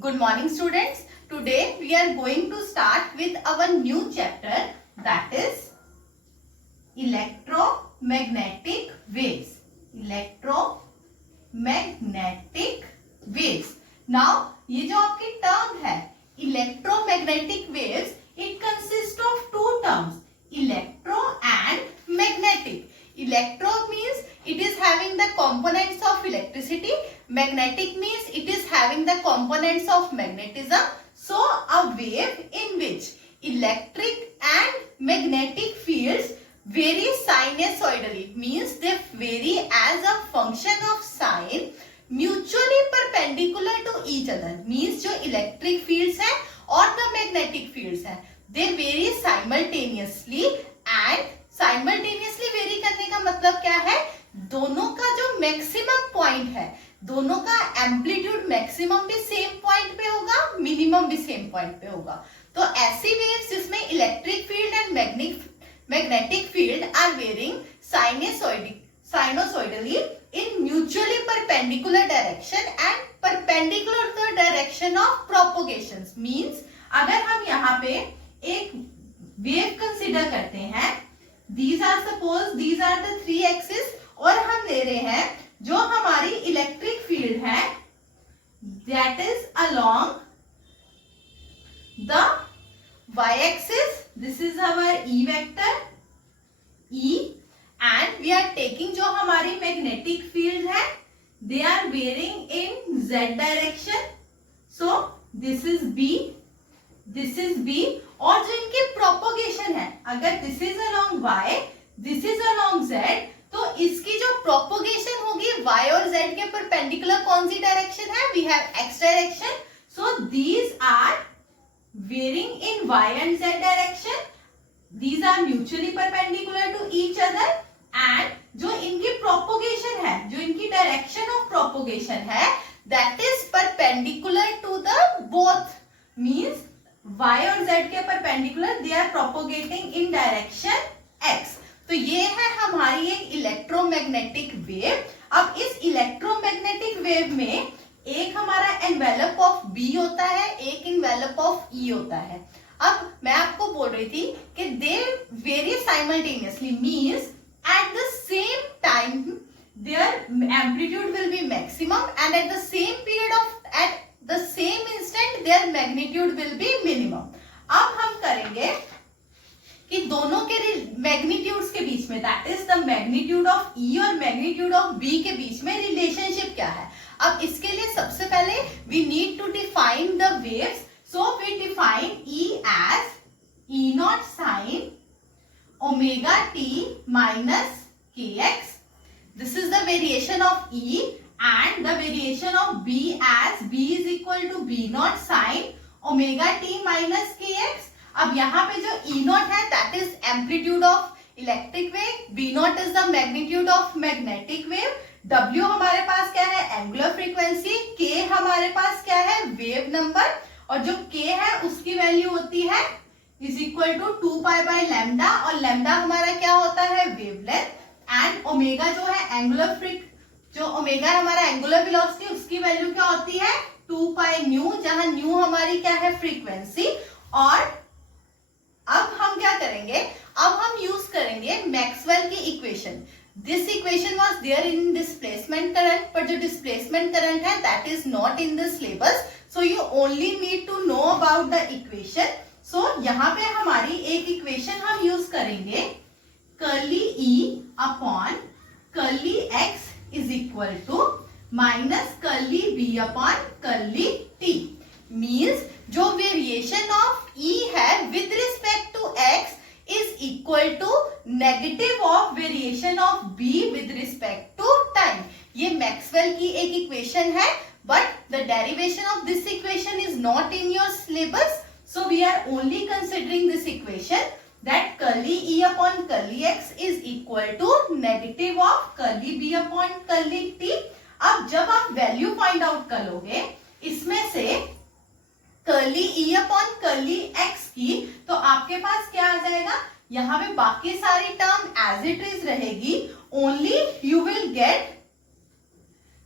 Good morning students. Today we are going to start with our new chapter, that is electromagnetic waves. Electromagnetic waves. Now ये जो आपकी term है electromagnetic waves, it consists of two terms, electro and magnetic. Electro means it is having the components of electricity. Magnetic means it is having the components of magnetism. So a wave in which electric and magnetic fields vary sinusoidally, means they vary as a function of sine mutually perpendicular to each other, means जो electric fields है और the magnetic fields है, they vary simultaneously. and simultaneously vary करने का मतलब क्या है, दोनों का जो मैक्सिमम पॉइंट है, दोनों का एम्पलीट्यूड मैक्सिमम भी सेम पॉइंट पे होगा, मिनिमम भी सेम पॉइंट पे होगा. तो ऐसी वेव्स जिसमें electric field and magnetic field are varying sinusoidally in mutually perpendicular direction and perpendicular to the direction of propagation. Means अगर हम यहाँ पे एक वेव कंसिडर करते हैं, these are the three axes, और हम ले रहे हैं जो हमारी इलेक्ट्रिक फील्ड है that is along the y axis. This is our E vector E, and we are taking जो हमारी मैग्नेटिक फील्ड है, they are varying in z direction. So this is B, और जो इनकी प्रोपोगेशन है, अगर this is along y, this is along z, तो इसकी जो प्रोपोगेशन होगी y और z के परपेंडिकुलर कौन सी डायरेक्शन है, we have x direction. So these are varying in y and z direction, these are mutually perpendicular to each other, and जो इनकी प्रोपोगेशन है, जो इनकी डायरेक्शन ऑफ प्रोपोगेशन है, that is perpendicular to the both, means y और z के perpendicular, they are propagating in direction x. तो ये है हमारी एक इलेक्ट्रोमैग्नेटिक वेव. अब इस इलेक्ट्रोमैग्नेटिक वेव में एक हमारा एनवेलप ऑफ B होता है, एक एनवेलप ऑफ E होता है. अब मैं आपको बोल रही थी कि they very simultaneously, means at the same time their amplitude will be maximum and at the same period of at the same instant their magnitude will be minimum. अब हम करेंगे कि दोनों के मैग्नीट्यूड्स के बीच में, that is the magnitude of E और magnitude of B के बीच में रिलेशनशिप क्या है. अब इसके लिए सबसे पहले we need to define the waves. So we define E as E naught sine omega t minus kx. This is the variation of E, and the variation of B as B is equal to B naught sin omega t minus kx. अब यहाँ पे जो E naught है, that is amplitude of electric wave, B naught is the magnitude of magnetic wave, W हमारे पास क्या है, angular frequency, K हमारे पास क्या है, wave number, और जो K है उसकी वैल्यू होती है is equal to 2 pi by lambda, और lambda हमारा क्या होता है, wavelength, and omega जो है angular frequency, जो ओमेगा हमारा एंगुलर वेलोसिटी, उसकी वैल्यू क्या होती है, 2 पाई न्यू, जहां न्यू हमारी क्या है, फ्रीक्वेंसी. और अब हम क्या करेंगे, अब हम यूज करेंगे मैक्सवेल की equation. This equation was there in displacement current, पर जो डिस्प्लेसमेंट करंट है that is not in the syllabus, so you only need to know about the equation. सो यहाँ पे हमारी एक इक्वेशन हम यूज करेंगे, curly E upon curly x is equal to minus curly B upon curly t. Means जो variation of E है with respect to x is equal to negative of variation of B with respect to time. ये Maxwell की एक equation है, but the derivation of this equation is not in your syllabus, so we are only considering this equation, that curly E upon curly x is equal to negative of curly B upon curly t. अब जब आप value find out करोगे इसमें से curly E upon curly x की, तो आपके पास क्या आ जाएगा, यहाँ पे बाकी सारी टर्म एज इट इज रहेगी, only you will get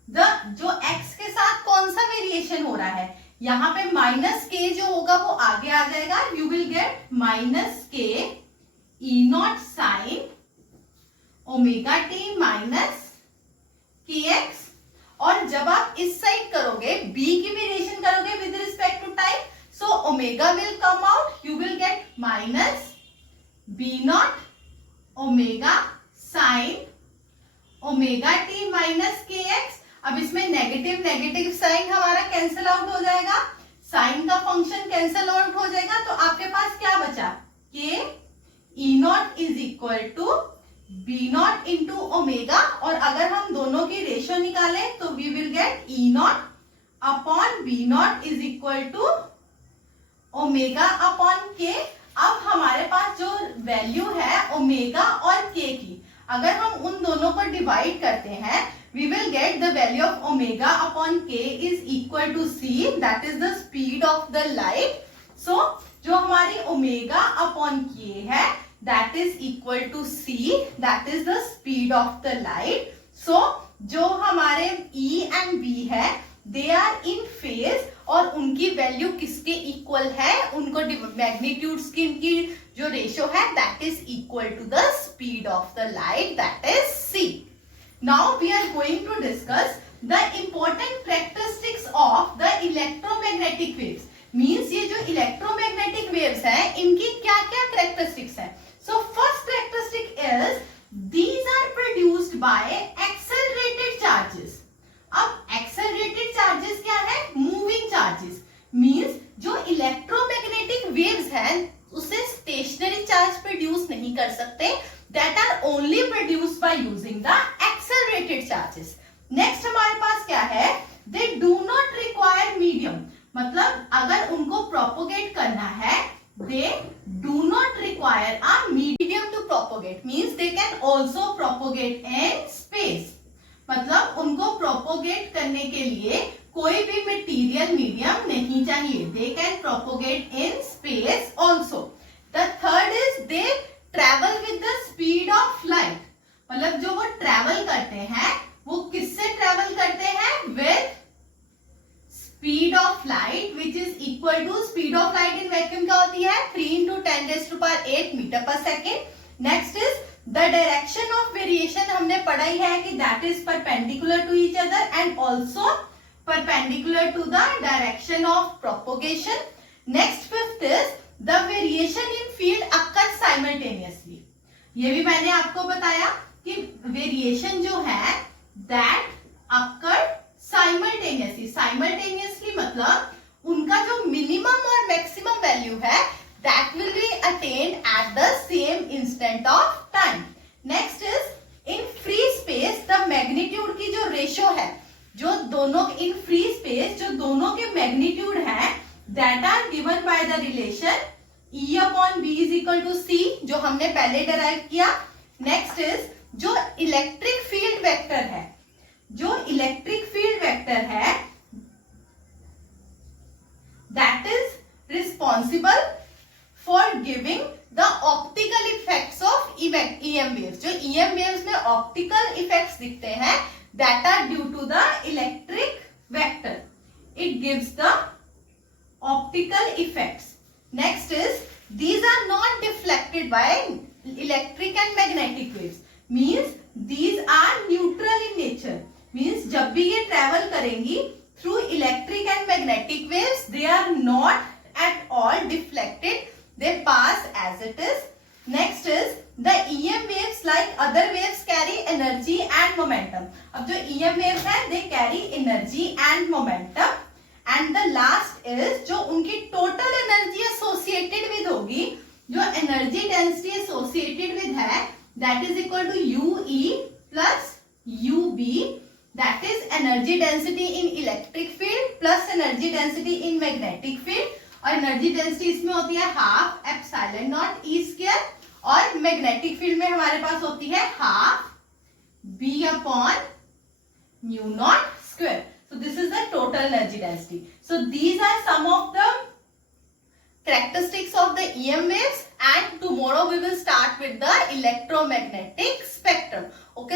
the जो x के साथ कौन सा वेरिएशन हो रहा है, यहाँ पे माइनस के जो होगा वो आगे आ जाएगा, you will get minus k E naught sine omega t minus k x. और जब आप इस साइड करोगे, बी की भी रिलेशन करोगे with respect to time, so omega will come out, you will get minus B naught omega sine omega t minus k x. अब इसमें नेगेटिव नेगेटिव साइन हमारा कैंसिल आउट हो जाएगा, साइन का फंक्शन कैंसिल आउट हो जाएगा, तो आपके पास क्या बचा, k E naught is equal to B naught into omega. और अगर हम दोनों की रेशियो निकालें तो we will get E naught upon B naught is equal to omega upon k. अब हमारे पास जो वैल्यू है ओमेगा और के की, अगर हम उन दोनों को डिवाइड करते हैं, we will get the value of omega upon k is equal to c, that is the speed of the light. So जो हमारी omega upon k है, that is equal to c, that is the speed of the light. So जो हमारे e and b है, they are in phase, और उनकी value किसके equal है, उनको मैग्नीट्यूड्स की जो रेशियो है, that is equal to the speed of the light, that is c. Now we are going to discuss the important characteristics of the electromagnetic waves. Means ये जो electromagnetic waves हैं, इनकी क्या क्या characteristics हैं? So first characteristic is these are produced by accelerated charges. अब accelerated charges क्या है? Moving charges. Means जो electromagnetic waves हैं, उसे stationary charge produce नहीं कर सकते. That are only produced by using the accelerated charges. Next हमारे पास क्या है? They do not require medium. मतलब अगर उनको propagate करना है, they do not require a medium to propagate. Means they can also propagate in space. मतलब उनको propagate करने के लिए कोई भी material medium नहीं चाहिए. They can propagate in space also. The third is they travel with the speed of light. मतलब जो वो ट्रेवल करते हैं, वो किससे ट्रेवल करते हैं? With speed of light which is equal to, speed of light in vacuum क्या होती है? 3 into 10⁸ मीटर पर second. Next is the direction of variation, हमने पढ़ाई है कि that is perpendicular to each other and also perpendicular to the direction of propagation. Next fifth is the variation in field occur simultaneously. ये भी मैंने आपको बताया कि वेरिएशन जो है दैट अकर साइमल्टेनियसली। साइमल्टेनियसली मतलब उनका जो मिनिमम और मैक्सिमम वैल्यू है that will be attend eight the same instant of time. Next is in free space the magnitude की जो रेशियो है, जो दोनों इन फ्री स्पेस जो दोनों के मैग्नीट्यूड है that are given by the relation E upon B is equal to C, जो हमने पहले डिराइव किया। नेक्स्ट इज जो इलेक्ट्रिक फील्ड वेक्टर है, जो इलेक्ट्रिक फील्ड वेक्टर है that is responsible for giving the optical effects of EM waves. जो EM waves में ऑप्टिकल इफेक्ट्स दिखते हैं that are due to the electric vector, it gives the optical effects. Next is these are not deflected by electric and magnetic waves. Means these are neutral in nature. Means जब भी ये travel करेंगी through electric and magnetic waves, they are not at all deflected. They pass as it is. Next is the EM waves like other waves carry energy and momentum. अब जो EM waves है they carry energy and momentum. And the last is जो उनकी total energy associated with होगी, जो energy density associated with है that is equal to UE plus UB, that is energy density in electric field plus energy density in magnetic field. और energy density इसमें होती है half epsilon naught E square, और magnetic field में हमारे पास होती है half B upon mu naught square. So this is the total energy density. So these are some of the characteristics of the EM waves, and tomorrow we will start with the electromagnetic spectrum. Okay.